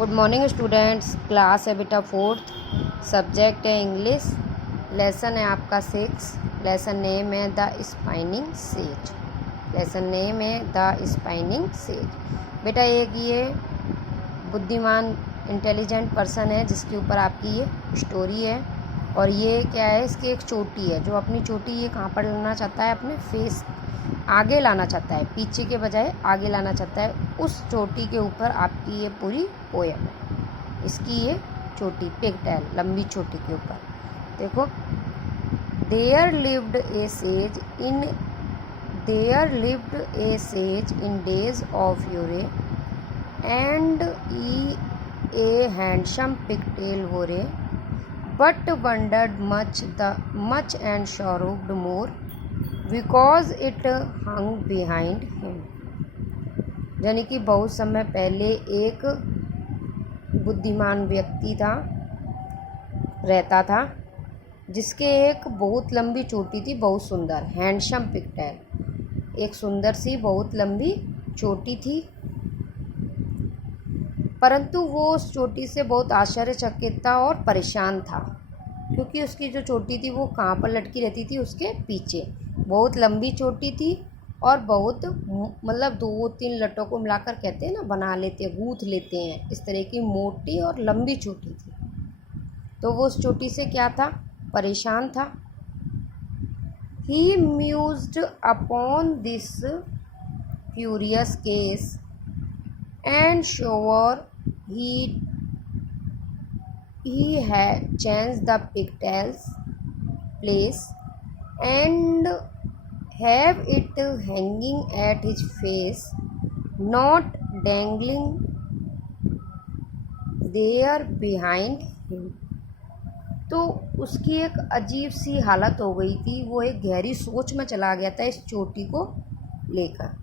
Good morning students. Class है बेटा fourth, subject है इंग्लिश, लेसन है आपका 6। लेसन नेम है the spinning says. Lesson name है द स्पाइनिंग सेज। बेटा एक ये बुद्धिमान इंटेलिजेंट पर्सन है जिसके ऊपर आपकी ये स्टोरी है। और ये क्या है, इसकी एक चोटी है जो अपनी चोटी ये कहाँ पर लाना चाहता है, अपने फेस आगे लाना चाहता है, पीछे के बजाय आगे लाना चाहता है। उस चोटी के ऊपर आपकी ये पूरी पोयम है। इसकी ये चोटी पिगटेल, लंबी चोटी के ऊपर देखो। There lived a sage in days of yore and he a handsome pigtail wore but wondered much and sorrowed more because it hung behind him। यानी कि बहुत समय पहले एक बुद्धिमान व्यक्ति रहता था जिसके एक बहुत लंबी चोटी थी, बहुत सुंदर, हैंडसम पिगटेल, एक सुंदर सी बहुत लंबी चोटी थी। परंतु वो उस चोटी से बहुत आश्चर्यचकित था और परेशान था, क्योंकि उसकी जो चोटी थी वो कहाँ पर लटकी रहती थी, उसके पीछे। बहुत लंबी चोटी थी और बहुत मतलब 2-3 लटों को मिलाकर कहते हैं ना, बना लेते हैं, गूँथ लेते हैं, इस तरह की मोटी और लंबी चोटी थी। तो वो उस चोटी से क्या था, परेशान था। He mused upon this curious case and sure he had changed the pigtails place and have it hanging at his face, not dangling there behind him। तो उसकी एक अजीब सी हालत हो गई थी, वो एक गहरी सोच में चला गया था इस चोटी को लेकर।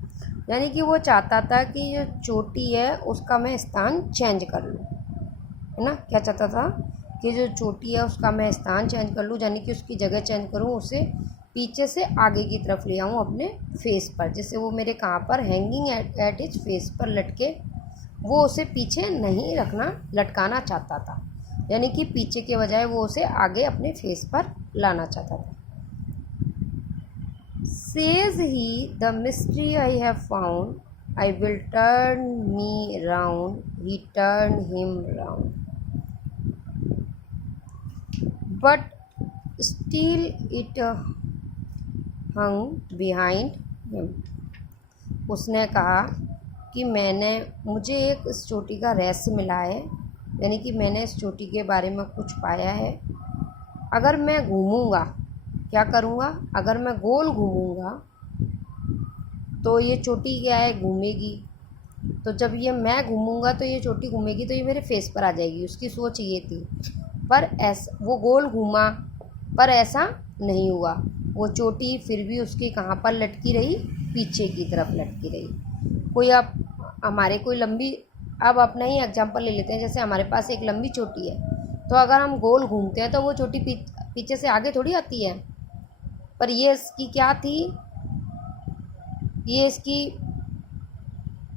यानी कि वो चाहता था कि जो चोटी है उसका मैं स्थान चेंज कर लूँ, है ना। क्या चाहता था कि जो चोटी है उसका मैं स्थान चेंज कर लूँ, यानी कि उसकी जगह चेंज करूँ, उसे पीछे से आगे की तरफ ले आऊँ अपने फेस पर, जिससे वो मेरे कहाँ पर, हैंगिंग एट हिज फेस पर लटके। वो उसे पीछे नहीं लटकाना चाहता था, यानी कि पीछे के बजाय वो उसे आगे अपने फेस पर लाना चाहता था। Says he, the mystery I have found, I will turn me round। He turned him round, but still it hung behind him। उसने कहा कि मुझे एक इस चोटी का रहस्य मिला है, यानी कि मैंने इस चोटी के बारे में कुछ पाया है। अगर मैं घूमूंगा, क्या करूँगा, अगर मैं गोल घूमूंगा तो ये चोटी क्या है, घूमेगी। तो जब ये मैं घूमूंगा तो ये चोटी घूमेगी, तो ये मेरे फेस पर आ जाएगी। उसकी सोच ये थी, पर ऐसा वो गोल घूमा पर ऐसा नहीं हुआ। वो चोटी फिर भी उसके कहाँ पर लटकी रही, पीछे की तरफ लटकी रही। कोई लंबी, अब अपना ही एग्जाम्पल ले लेते हैं। जैसे हमारे पास एक लंबी चोटी है, तो अगर हम गोल घूमते हैं तो वो चोटी पीछे से आगे थोड़ी आती है। पर ये इसकी क्या थी, ये इसकी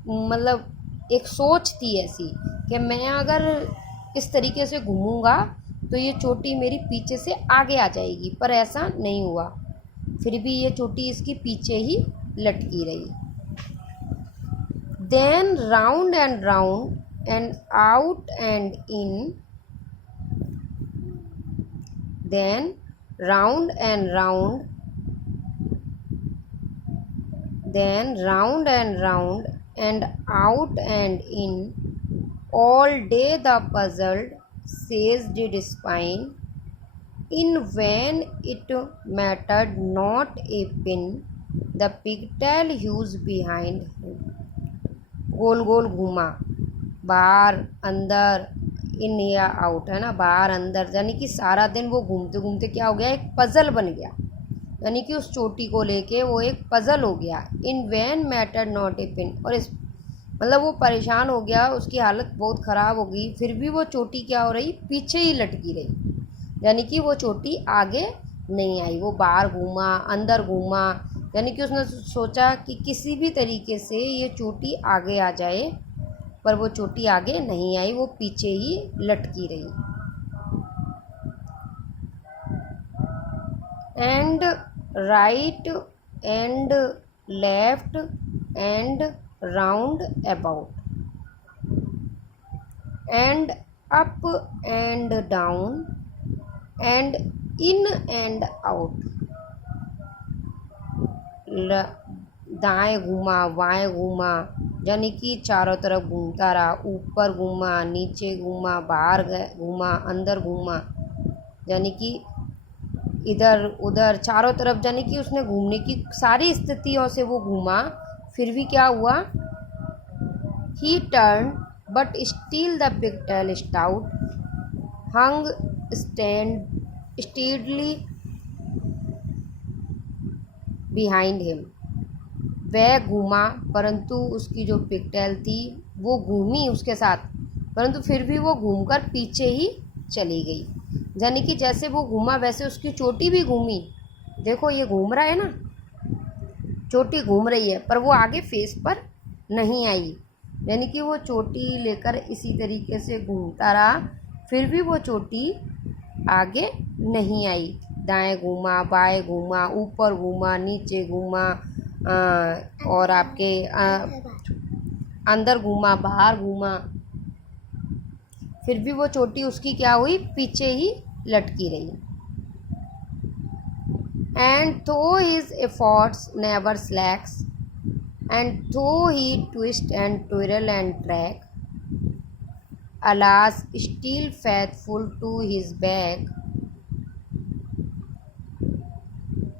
मतलब एक सोच थी ऐसी कि मैं अगर इस तरीके से घूमूंगा तो ये चोटी मेरी पीछे से आगे आ जाएगी, पर ऐसा नहीं हुआ। फिर भी ये चोटी इसकी पीछे ही लटकी रही। Then round and out and in, then round and round and out and in, all day the puzzled sage did spine, in vain it mattered not a pin, the pigtail used behind him। गोल गोल घूमा, बाहर अंदर, इन या out, है ना, बाहर अंदर, यानी कि सारा दिन वो घूमते घूमते क्या हो गया, एक पज़ल बन गया। यानी कि उस चोटी को लेके वो एक पज़ल हो गया। In vain matter not a pin, और इस मतलब वो परेशान हो गया, उसकी हालत बहुत ख़राब हो गई। फिर भी वो चोटी क्या हो रही, पीछे ही लटकी रही, यानी कि वो चोटी आगे नहीं आई। वो बाहर घूमा, अंदर घूमा, यानी कि उसने सोचा कि किसी भी तरीके से ये चोटी आगे आ जाए, पर वो चोटी आगे नहीं आई, वो पीछे ही लटकी रही। And right and left and round about and up and down and in and out. दाएं घूमा, बाएं घूमा, यानी कि चारों तरफ घूमता रहा। ऊपर घूमा, नीचे घूमा, बाहर घूमा, अंदर घूमा, यानी कि इधर उधर चारों तरफ, यानी कि उसने घूमने की सारी स्थितियों से वो घूमा। फिर भी क्या हुआ? ही turn but still the pigtail stout hung steadily behind him. वह घूमा, परंतु उसकी जो पिगटेल थी वो घूमी उसके साथ, परंतु फिर भी वो घूमकर पीछे ही चली गई। यानी कि जैसे वो घूमा वैसे उसकी चोटी भी घूमी। देखो ये घूम रहा है ना, चोटी घूम रही है, पर वो आगे फेस पर नहीं आई। यानी कि वो चोटी लेकर इसी तरीके से घूमता रहा, फिर भी वो चोटी आगे नहीं आई। दाएं घूमा, बाएं घूमा, ऊपर घूमा, नीचे घूमा, और आपके अंदर घूमा, बाहर घूमा, फिर भी वो चोटी उसकी क्या हुई? पीछे ही लटकी रही। And though his efforts never slacks and though he twist and twirl and track alas still faithful to his bag,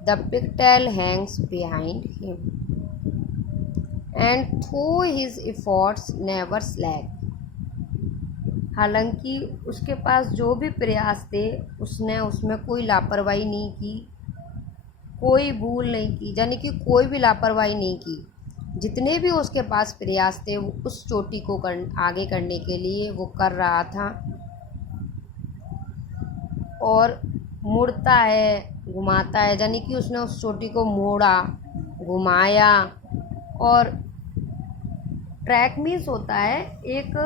the pigtail hangs behind him, and though his efforts never slack। हालांकि उसके पास जो भी प्रयास थे उसने उसमें कोई लापरवाही नहीं की, कोई भूल नहीं की, यानी कि कोई भी लापरवाही नहीं की। जितने भी उसके पास प्रयास थे वो उस चोटी को आगे करने के लिए वो कर रहा था। और मुड़ता है, घुमाता है, यानी कि उसने उस चोटी को मोड़ा, घुमाया। और ट्रैक मीन्स होता है एक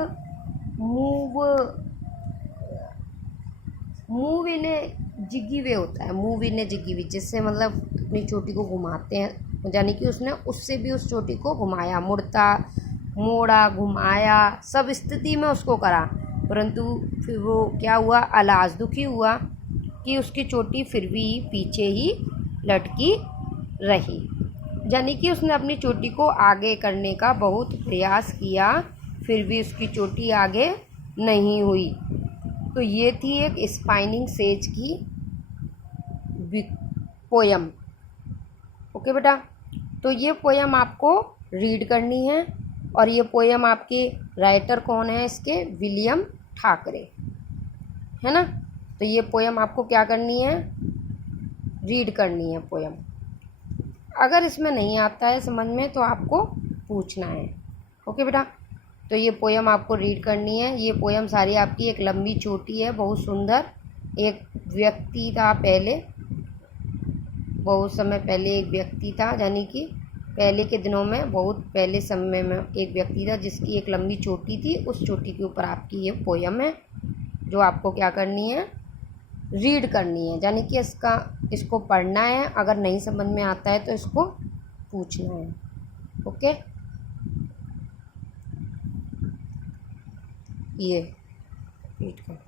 मूव इन ए जिगी वे होता है, मूव इन ए जिगी वे, जिससे मतलब अपनी चोटी को घुमाते हैं। यानी कि उसने उससे भी उस चोटी को घुमाया, मुड़ता, मोड़ा, घुमाया, सब स्थिति में उसको करा, परंतु फिर वो क्या हुआ? अलाज दुखी हुआ कि उसकी चोटी फिर भी पीछे ही लटकी रही। यानी कि उसने अपनी चोटी को आगे करने का बहुत प्रयास किया, फिर भी उसकी चोटी आगे नहीं हुई। तो ये थी एक स्पाइनिंग सेज की पोयम। ओके बेटा, तो ये पोयम आपको रीड करनी है। और ये पोयम आपके राइटर कौन है? इसके विलियम ठाकरे, है ना। तो ये पोयम आपको क्या करनी है? रीड करनी है पोयम। अगर इसमें नहीं आता है समझ में तो आपको पूछना है। ओके बेटा, तो ये पोयम आपको रीड करनी है। ये पोयम सारी आपकी एक लंबी छोटी है, बहुत सुंदर। एक व्यक्ति था पहले, बहुत समय पहले एक व्यक्ति था, यानी कि पहले के दिनों में, बहुत पहले समय में एक व्यक्ति था जिसकी एक लंबी चोटी थी। उस चोटी के ऊपर आपकी ये पोयम है जो आपको क्या करनी है? रीड करनी है, यानी कि इसको पढ़ना है। अगर नहीं समझ में आता है तो इसको पूछना है। ओके, ये रीड कर।